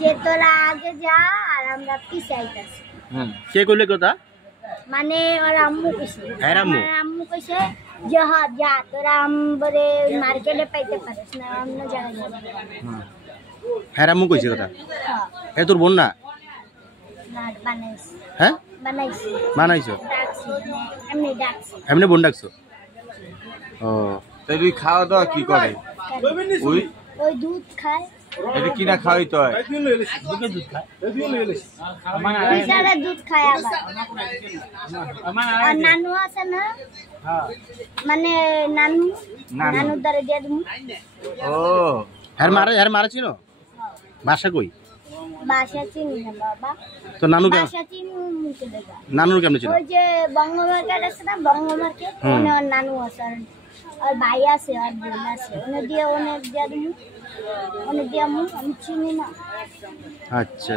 যে তোরা আগে যা আর আমরা পিছাইতাছি। কে কইলে কথা? মানে ওর আম্মু কইছে। হ্যাঁ আম্মু। আম্মু কইছে যে হ্যাঁ যা তোরা আমরে মার্কেটে পাইতে পারিস না অন্য জায়গায় যাবি। হ্যাঁ আম্মু কইছে কথা। হ্যাঁ তোর বোন না? না বানাইছি। হ্যাঁ বানাইছি। বানাইছো? ডাকছি এমনি ডাকছি। এমনি বোন ডাকছো? ও তাই তুই খাওয়া দাওয়া কি করে? ওই দুধ খায়। এটা কিনা খাওয়াই তো হয়? বিশালে দুধ খায় আবার। আর নানু আছে না? মানে নানুর দ্বারা দিয়ে দিমু। ও হ্যাঁ মারা চিনো? বাসা কই? বাসা চিনি না বাবা। তো নানু কেমন? বাসা চিনি মুখে দেখা। নানুর কেমন ছিল? ওই যে বঙ্গ মার্কেট আছে না, বঙ্গ মার্কেট ওখানে ওর নানু আছে আর ভাই আছে আর বোন আছে। ওনে দিয়ে দিমু। ওনে দিয়ে আমি চিনি না। আচ্ছা।